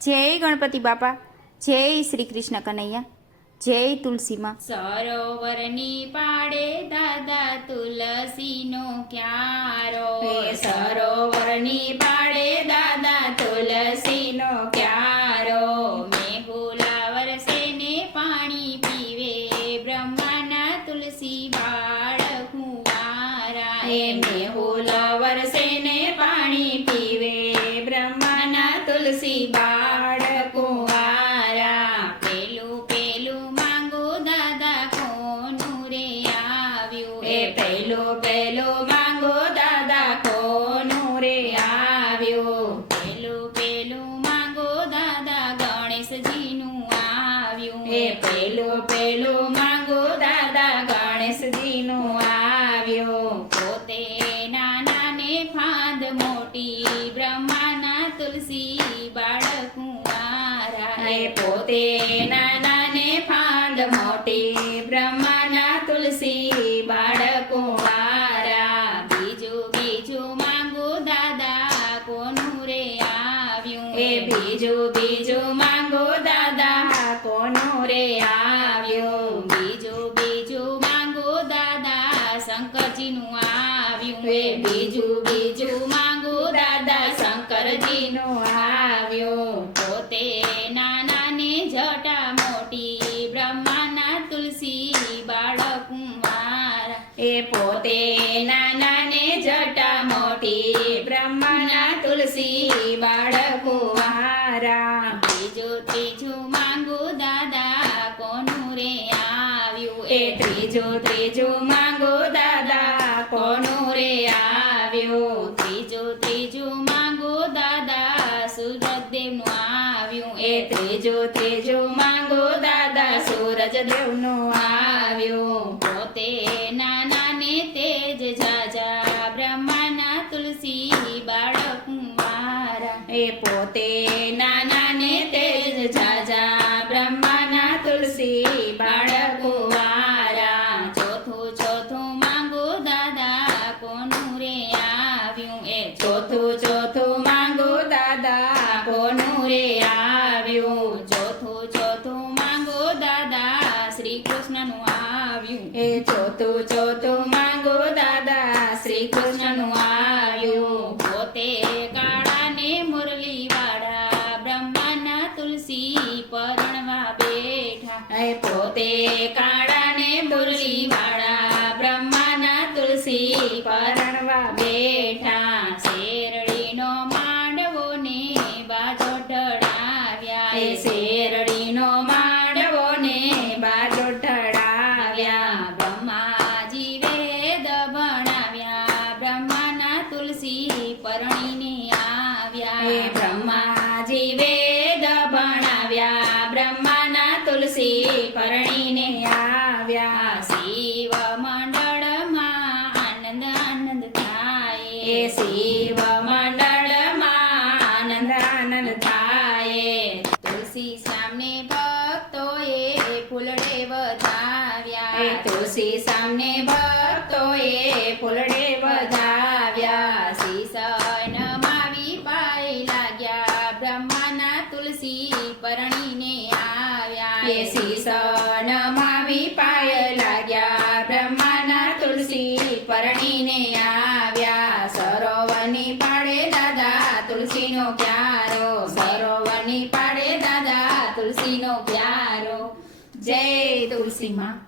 જય ગણપતિ બાપા જય શ્રી કૃષ્ણ કનૈયા જય તુલસીમાં. સરોવરની પાડે દાદા તુલસીનો ક્યારો એ સરોવરની પાડે મોટી બ્રહ્માના તુલસી બાળક કુંવારા પોતે નાના ને ફાંદ મોટી બ્રહ્માના તુલસી બાળકો બીજું બીજું માંગો દાદા કોનું રે આવ્યું? એ બીજું બીજું માંગો દાદા કોનું રે આવ્યું? બીજું બીજું માંગો દાદા શંકરજીનું આવ્યું? એ બીજું બીજું આવ્યું. પોતે નાના ને જટા મોટી, બ્રહ્માના તુલસી બાળક કુમાર એ પોતે નાના ને જટા મોટી, બ્રહ્માના તુલસી બાળક વારા બીજું ત્રીજું માંગુ, દાદા, કોનું રે આવ્યું? એ ત્રીજું ત્રીજું માંગો આવ્યું. એ ત્રીજો ત્રીજો માંગો દાદા સૂરજ દેવનું આવ્યું. પોતે કૃષ્ણનું આવ્યું. પોતે કાળા મુરલી વાળા, બ્રહ્માના તુલસી પરણવા બેઠા. પોતે કાળા ને મુરલી વાળા પરણીને આવ્યા. બ્રહ્માજી વેદ ભણાવ્યા. બ્રહ્માના તુલસી પરણીને આવ્યા. શિવ મંડળમાં આનંદ આનંદ થાય. એ શિવ મંડળમાં આનંદ આનંદ થાય. તુલસી સામને ભક્તોએ ફૂલડે વધાવ્યા. તુલસી સામને ભક્તોએ ફૂલડે વધાવ્યા. પરણીને આવ્યા. સરોવરની પાડે દાદા તુલસીનો પ્યારો. સરોવરની પાડે દાદા તુલસીનો પ્યારો. જય તુલસીમાં.